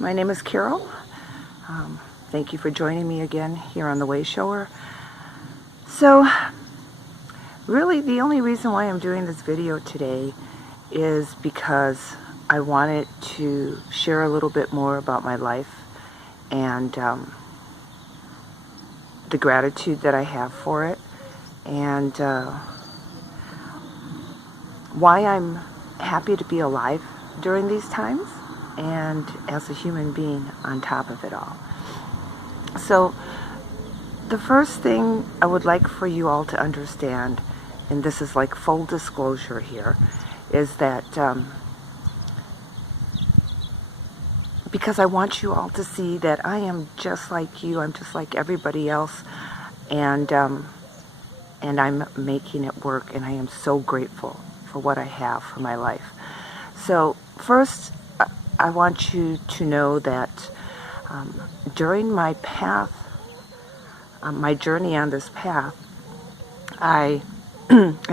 My name is Carol. Thank you for joining me again here on The Way Shower. So, really the only reason why I'm doing this video today is because I wanted to share a little bit more about my life and the gratitude that I have for it, and why I'm happy to be alive during these times, and as a human being on top of it all. So the first thing I would like for you all to understand, and this is like full disclosure here, is that because I want you all to see that I am just like you, I'm just like everybody else, and I'm making it work, and I am so grateful for what I have for my life. So first, I want you to know that during my path, my journey on this path, and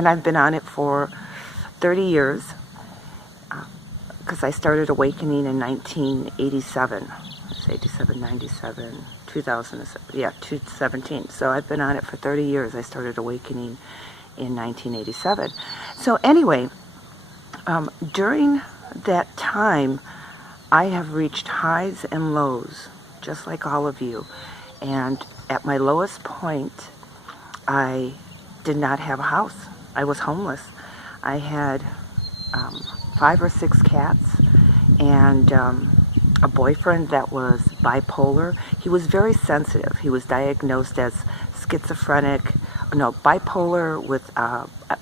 I've been on it for 30 years, because I started awakening in 1987. It's 87, 97, 2007, yeah, 2017. So I've been on it for 30 years. I started awakening in 1987. So anyway, during that time, I have reached highs and lows, just like all of you. And at my lowest point, I did not have a house. I was homeless. I had 5 or 6 cats and a boyfriend that was bipolar. He was very sensitive. He was diagnosed as bipolar with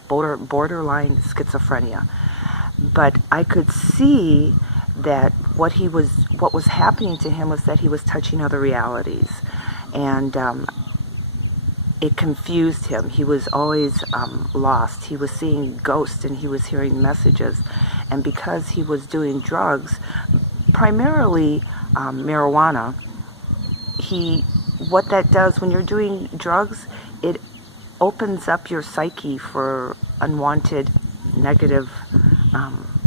borderline schizophrenia. But I could see that what was happening to him was that he was touching other realities, and it confused him. He was always lost. He was seeing ghosts, and he was hearing messages. And because he was doing drugs, primarily marijuana, what that does when you're doing drugs, it opens up your psyche for unwanted negative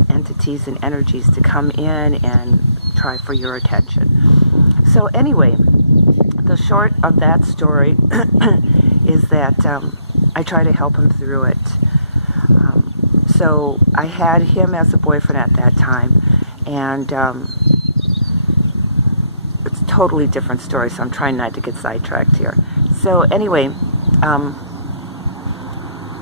entities and energies to come in and try for your attention. So anyway, the short of that story is that I try to help him through it. So I had him as a boyfriend at that time, and it's a totally different story, so I'm trying not to get sidetracked here. So anyway,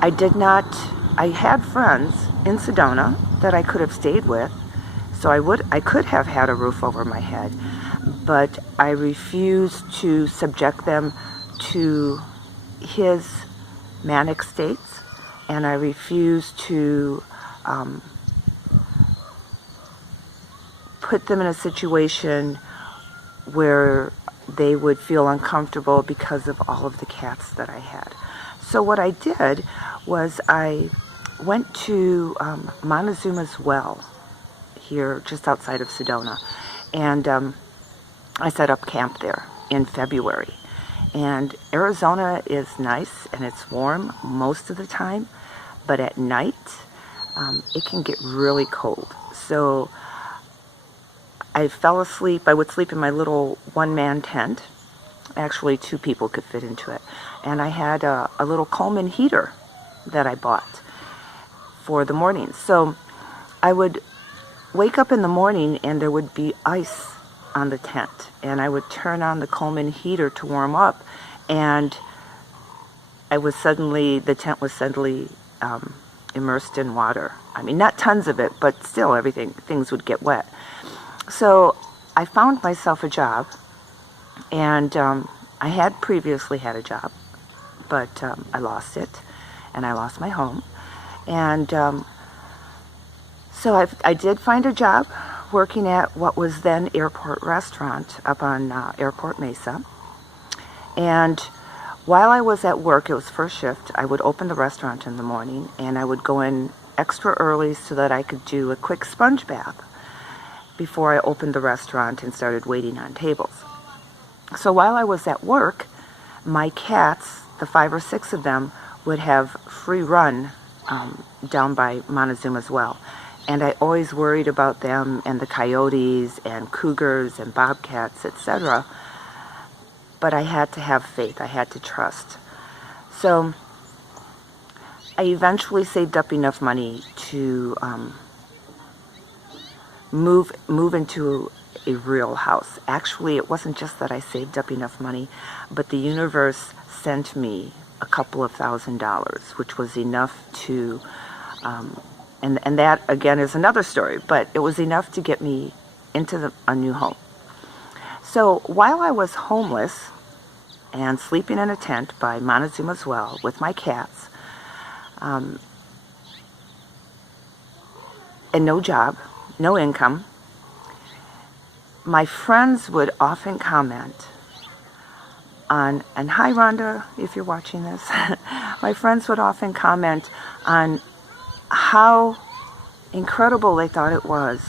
I had friends in Sedona that I could have stayed with, so I could have had a roof over my head, but I refused to subject them to his manic states, and I refused to put them in a situation where they would feel uncomfortable because of all of the cats that I had. So what I did was I went to Montezuma's Well here just outside of Sedona, and I set up camp there in February. And Arizona is nice and it's warm most of the time, but at night it can get really cold. So I fell asleep. I would sleep in my little one-man tent. Actually, 2 people could fit into it. And I had a little Coleman heater that I bought for the morning. So I would wake up in the morning and there would be ice on the tent, and I would turn on the Coleman heater to warm up, and the tent was suddenly immersed in water. I mean, not tons of it, but still things would get wet. So I found myself a job, and I had previously had a job, but I lost it, and I lost my home. And so I did find a job working at what was then Airport Restaurant up on Airport Mesa. And while I was at work, it was first shift, I would open the restaurant in the morning, and I would go in extra early so that I could do a quick sponge bath before I opened the restaurant and started waiting on tables. So while I was at work, my cats, the 5 or 6 of them, would have free run down by Montezuma's Well. And I always worried about them and the coyotes and cougars and bobcats, etc. But I had to have faith. I had to trust. So I eventually saved up enough money to move into a real house. Actually, it wasn't just that I saved up enough money, but the universe sent me a couple of $1,000s, which was enough to, and that again is another story, but it was enough to get me into a new home. So while I was homeless and sleeping in a tent by Montezuma's Well with my cats, and no job, no income, my friends would often comment on, and hi Rhonda, if you're watching this, my friends would often comment on how incredible they thought it was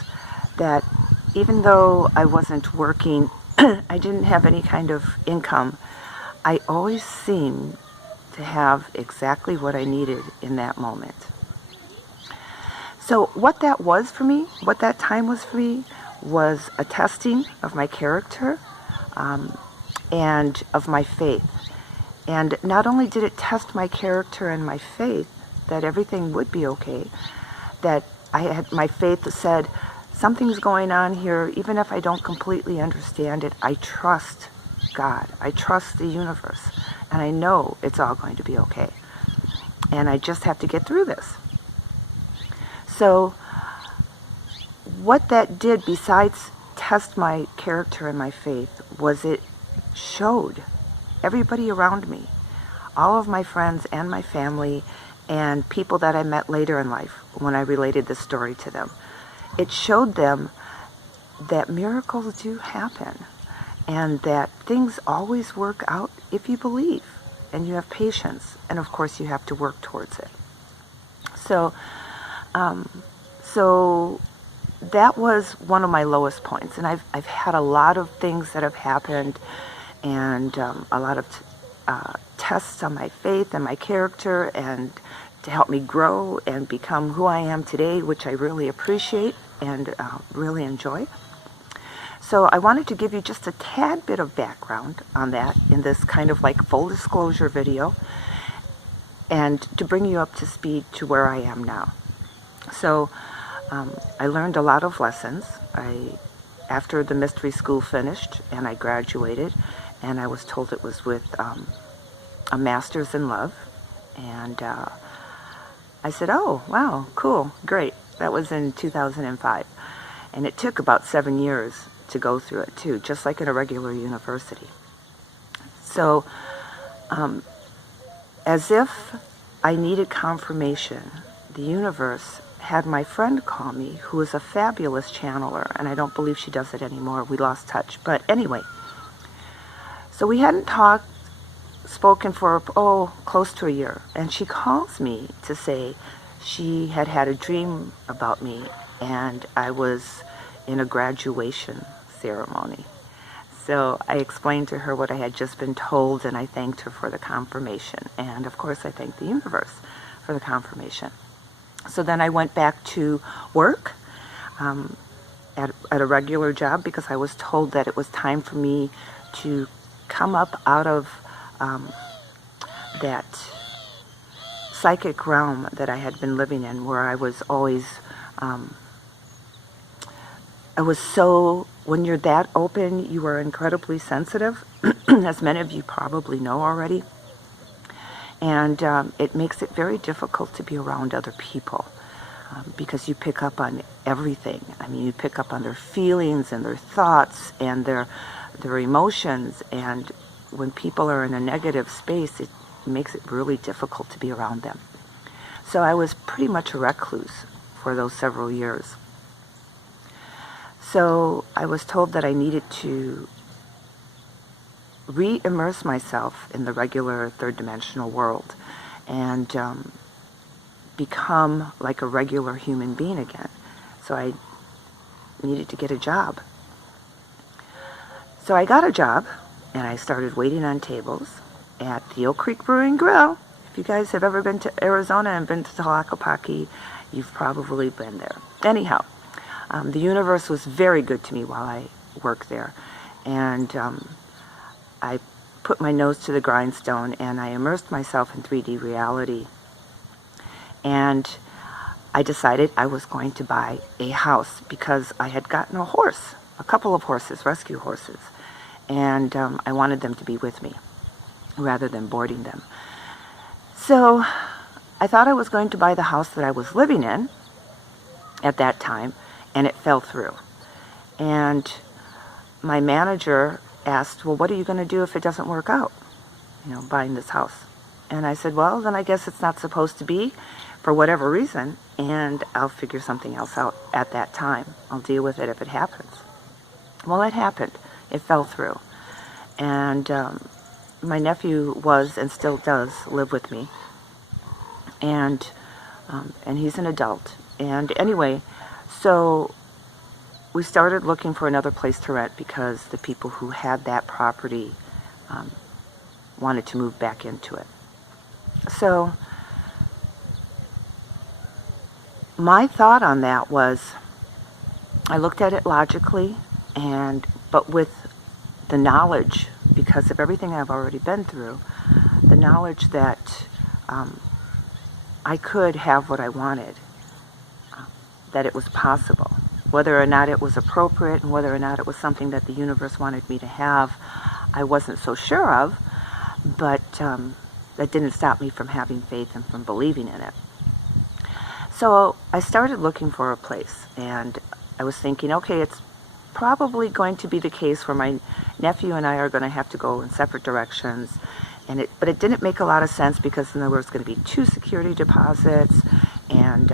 that even though I wasn't working, I didn't have any kind of income, I always seemed to have exactly what I needed in that moment. So what that was for me, what that time was for me, was a testing of my character and of my faith. And not only did it test my character and my faith, that everything would be okay, that I had my faith that said, something's going on here, even if I don't completely understand it, I trust God, I trust the universe, and I know it's all going to be okay. And I just have to get through this. So what that did, besides test my character and my faith, was it showed everybody around me, all of my friends and my family and people that I met later in life when I related this story to them, it showed them that miracles do happen and that things always work out if you believe and you have patience, and of course you have to work towards it. So that was one of my lowest points, and I've had a lot of things that have happened, and a lot of tests on my faith and my character, and to help me grow and become who I am today, which I really appreciate and really enjoy. So I wanted to give you just a tad bit of background on that in this kind of like full disclosure video, and to bring you up to speed to where I am now. So I learned a lot of lessons. After the mystery school finished and I graduated, and I was told it was with a master's in love, and I said, oh wow, cool, great. That was in 2005, and it took about 7 years to go through it too, just like in a regular university. So as if I needed confirmation, the universe had my friend call me, who is a fabulous channeler, and I don't believe she does it anymore. We lost touch. But anyway, so we hadn't spoken for, close to a year. And she calls me to say she had had a dream about me, and I was in a graduation ceremony. So I explained to her what I had just been told, and I thanked her for the confirmation. And of course, I thanked the universe for the confirmation. So then I went back to work at a regular job, because I was told that it was time for me to come up out of that psychic realm that I had been living in, where I was always, when you're that open, you are incredibly sensitive, as many of you probably know already. And it makes it very difficult to be around other people, because you pick up on everything. I mean, you pick up on their feelings and their thoughts and their emotions. And when people are in a negative space, it makes it really difficult to be around them. So I was pretty much a recluse for those several years. So I was told that I needed to re-immerse myself in the regular third-dimensional world and become like a regular human being again. So I needed to get a job. So I got a job, and I started waiting on tables at the Oak Creek Brewing Grill. If you guys have ever been to Arizona and been to Tlaquepaque, You've probably been there. Anyhow, the universe was very good to me while I worked there. And I put my nose to the grindstone and I immersed myself in 3D reality. And I decided I was going to buy a house because I had gotten a horse, a couple of horses, rescue horses. And I wanted them to be with me rather than boarding them. So I thought I was going to buy the house that I was living in at that time, and it fell through. And my manager asked, well, what are you going to do if it doesn't work out, buying this house? And I said, well, then I guess it's not supposed to be for whatever reason, and I'll figure something else out at that time. I'll deal with it if it happens. Well, it happened. It fell through. And my nephew was and still does live with me. And he's an adult. And anyway, so we started looking for another place to rent because the people who had that property wanted to move back into it. So my thought on that was, I looked at it logically, but with the knowledge, because of everything I've already been through, the knowledge that I could have what I wanted, that it was possible. Whether or not it was appropriate and whether or not it was something that the universe wanted me to have, I wasn't so sure of, but that didn't stop me from having faith and from believing in it. So I started looking for a place, and I was thinking, okay, it's probably going to be the case where my nephew and I are going to have to go in separate directions, but it didn't make a lot of sense because then there was going to be 2 security deposits, and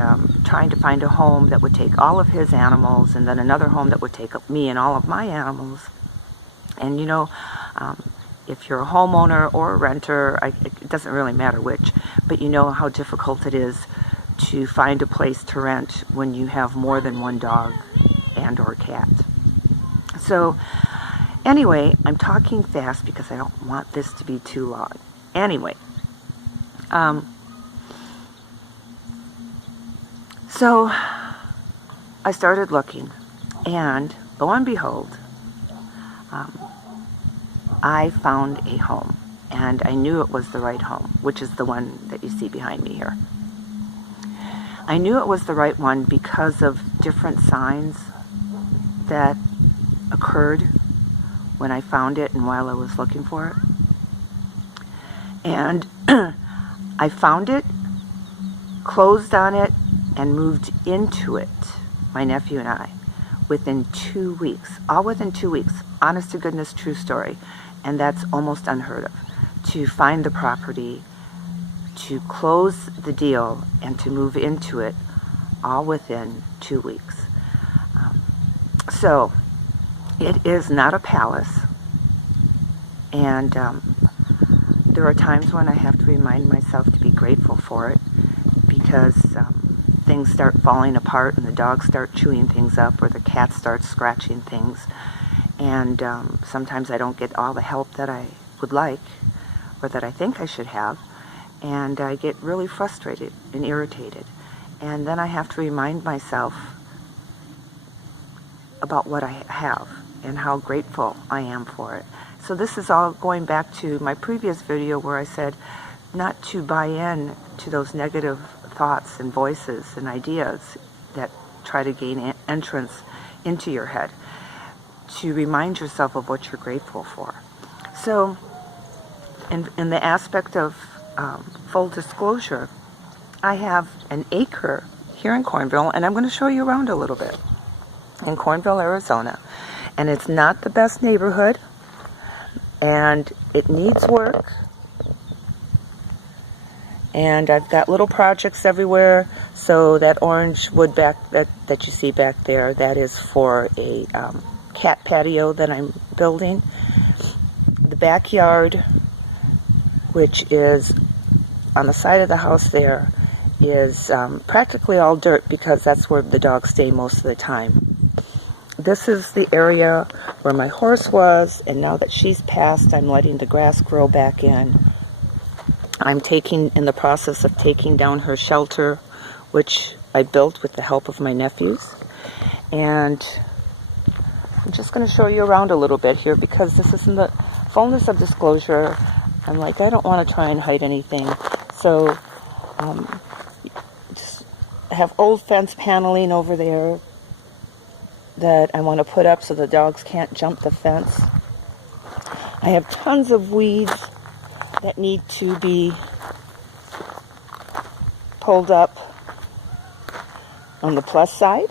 trying to find a home that would take all of his animals, and then another home that would take me and all of my animals. And if you're a homeowner or a renter, it doesn't really matter which, but you know how difficult it is to find a place to rent when you have more than one dog and or cat. So anyway, I'm talking fast because I don't want this to be too long. Anyway, so I started looking, and lo and behold, I found a home, and I knew it was the right home, which is the one that you see behind me here. I knew it was the right one because of different signs that occurred when I found it and while I was looking for it. And I found it, closed on it, and moved into it, my nephew and I, within 2 weeks. All within 2 weeks. Honest to goodness, true story. And that's almost unheard of. To find the property, to close the deal, and to move into it, all within 2 weeks. So it is not a palace, and there are times when I have to remind myself to be grateful for it, because things start falling apart and the dogs start chewing things up or the cat starts scratching things, and sometimes I don't get all the help that I would like or that I think I should have, and I get really frustrated and irritated, and then I have to remind myself about what I have and how grateful I am for it. So this is all going back to my previous video where I said not to buy in to those negative thoughts and voices and ideas that try to gain entrance into your head, to remind yourself of what you're grateful for. So in the aspect of full disclosure, I have an acre here in Cornville, and I'm going to show you around a little bit, in Cornville, Arizona. And it's not the best neighborhood, and it needs work, and I've got little projects everywhere. So that orange wood back that you see back there, that is for a cat patio that I'm building. The backyard, which is on the side of the house there, is practically all dirt because that's where the dogs stay most of the time. This is the area where my horse was, and now that she's passed, I'm letting the grass grow back in. I'm in the process of taking down her shelter, which I built with the help of my nephews. And I'm just going to show you around a little bit here because this is in the fullness of disclosure. I'm like, I don't want to try and hide anything. So just have old fence paneling over there that I want to put up so the dogs can't jump the fence. I have tons of weeds that need to be pulled up on the plus side.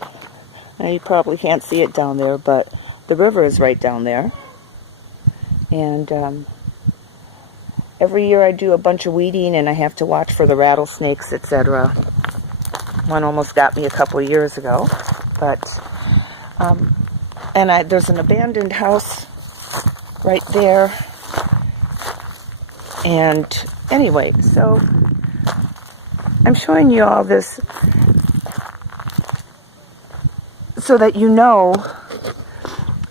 Now you probably can't see it down there, but the river is right down there. And every year I do a bunch of weeding and I have to watch for the rattlesnakes, etc. One almost got me a couple of years ago. But there's an abandoned house right there. And anyway, so I'm showing you all this so that you know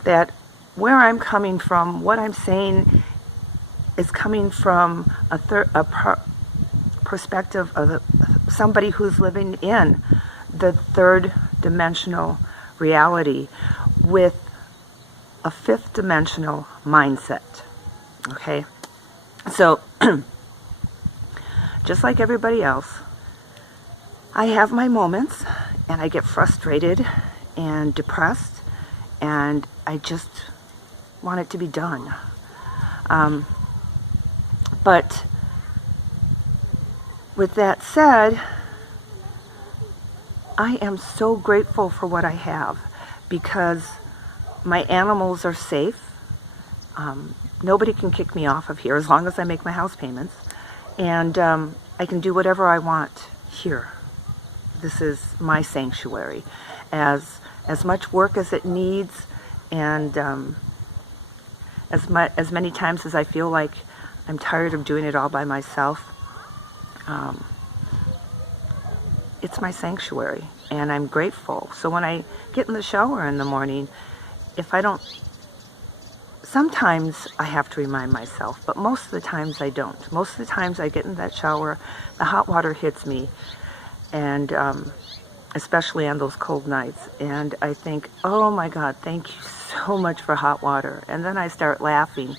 that where I'm coming from, what I'm saying is coming from a perspective of somebody who's living in the third dimensional reality with a fifth dimensional mindset. Okay? So, just like everybody else, I have my moments and I get frustrated and depressed and I just want it to be done. But with that said, I am so grateful for what I have because my animals are safe. Nobody can kick me off of here as long as I make my house payments. And I can do whatever I want here. This is my sanctuary. As much work as it needs, and as many times as I feel like I'm tired of doing it all by myself, it's my sanctuary, and I'm grateful. So when I get in the shower in the morning, if I don't, sometimes I have to remind myself, but most of the times I don't. Most of the times I get in that shower, the hot water hits me, and especially on those cold nights, and I think, oh my God, thank you so much for hot water. And then I start laughing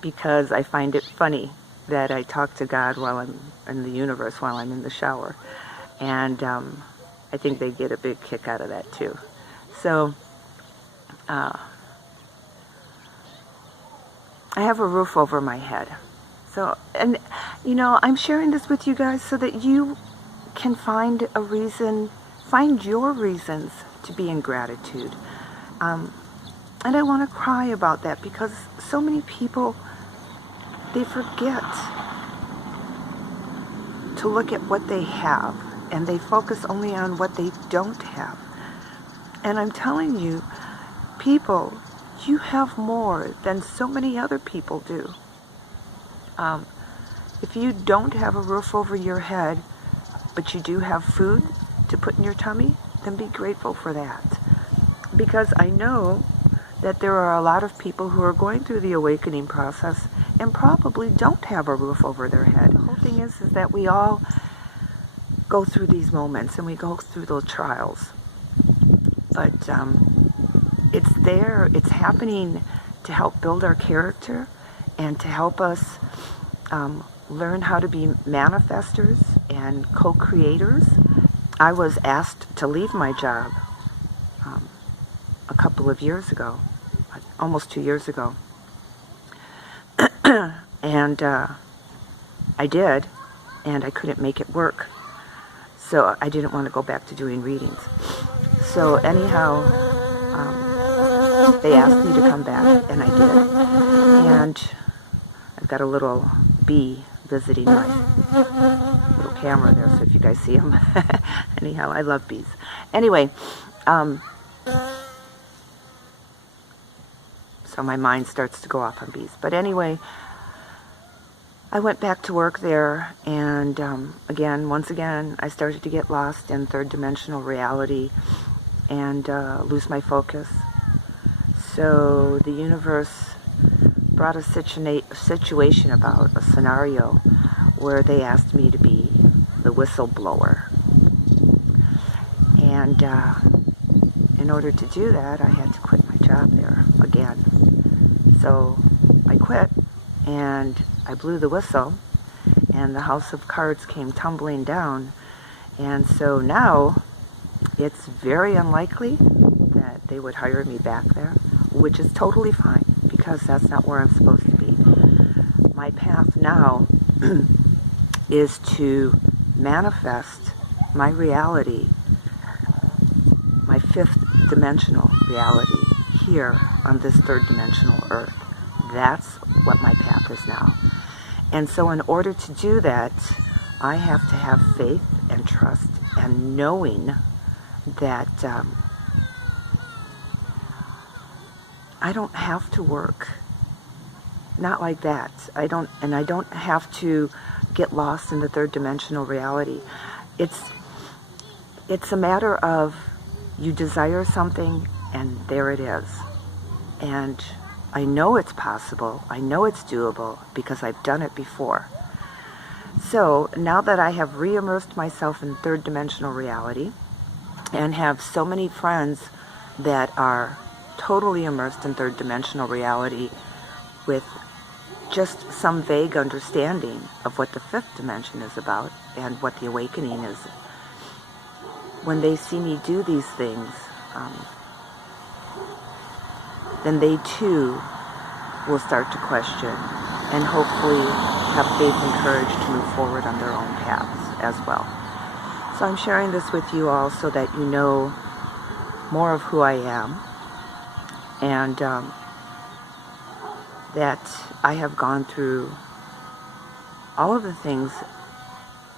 because I find it funny that I talk to God while I'm in the universe, while I'm in the shower. And I think they get a big kick out of that too. So I have a roof over my head. So, and you know, I'm sharing this with you guys so that you can find a reason, find your reasons to be in gratitude. And I want to cry about that because so many people, they forget to look at what they have and they focus only on what they don't have. And I'm telling you, people, you have more than so many other people do. If you don't have a roof over your head, but you do have food to put in your tummy, then be grateful for that. Because I know that there are a lot of people who are going through the awakening process and probably don't have a roof over their head. The whole thing is that we all go through these moments and we go through those trials. But it's there, it's happening to help build our character and to help us learn how to be manifestors and co-creators. I was asked to leave my job a couple of years ago, almost 2 years ago. And I did, and I couldn't make it work. So I didn't want to go back to doing readings. So anyhow, they asked me to come back, and I did. And I've got a little bee visiting my little camera there, so if you guys see him. Anyhow, I love bees. Anyway, so my mind starts to go off on bees. But anyway, I went back to work there, and once again, I started to get lost in third dimensional reality and lose my focus. So the universe brought a situation about, a scenario where they asked me to be the whistleblower. And in order to do that, I had to quit my job there again. So I quit, and I blew the whistle, and the house of cards came tumbling down. And so now it's very unlikely that they would hire me back there, which is totally fine, because that's not where I'm supposed to be. My path now is to manifest my reality, my fifth dimensional reality here on this third dimensional earth. That's what my path is now. And so in order to do that, I have to have faith and trust and knowing that I don't have to work. Not like that. I don't have to get lost in the third dimensional reality. It's a matter of you desire something and there it is. And I know it's possible. I know it's doable because I've done it before. So now that I have re-immersed myself in third dimensional reality and have so many friends that are totally immersed in third dimensional reality with just some vague understanding of what the fifth dimension is about and what the awakening is, when they see me do these things, then they too will start to question and hopefully have faith and courage to move forward on their own paths as well. So I'm sharing this with you all so that you know more of who I am, and that I have gone through all of the things,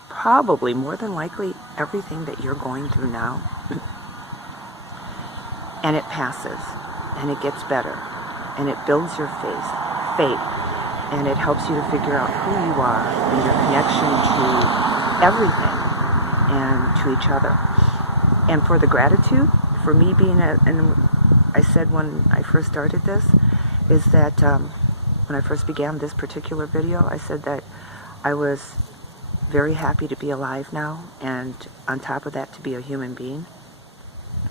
probably more than likely everything that you're going through now, and it passes, and it gets better, and it builds your faith, and it helps you to figure out who you are and your connection to everything and to each other. And for the gratitude, for me being and I said when I first started this, is that when I first began this particular video, I said that I was very happy to be alive now, and on top of that, to be a human being,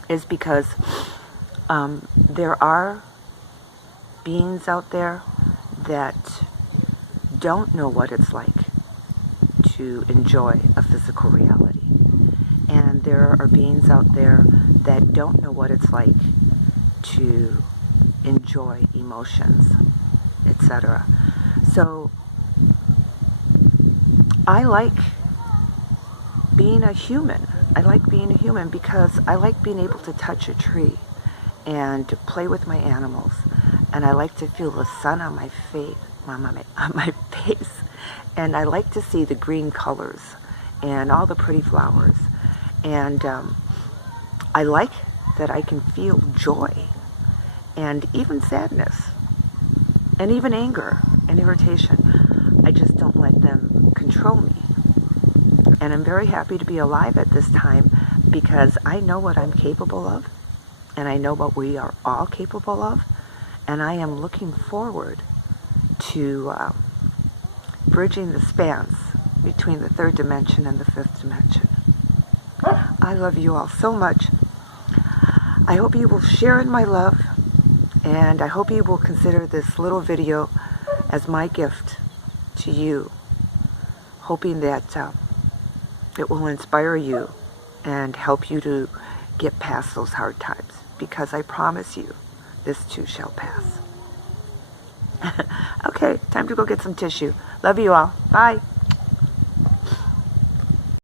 is because there are beings out there that don't know what it's like to enjoy a physical reality. And there are beings out there that don't know what it's like to enjoy emotions, etc. So I like being a human. I like being a human because I like being able to touch a tree and to play with my animals. And I like to feel the sun on my face, and I like to see the green colors and all the pretty flowers. And I like that I can feel joy and even sadness and even anger and irritation. I just don't let them control me. And I'm very happy to be alive at this time because I know what I'm capable of, and I know what we are all capable of, and I am looking forward to bridging the spans between the third dimension and the fifth dimension. I love you all so much. I hope you will share in my love, and I hope you will consider this little video as my gift to you, hoping that it will inspire you and help you to get past those hard times, because I promise you, this too shall pass. Okay, time to go get some tissue. Love you all. Bye.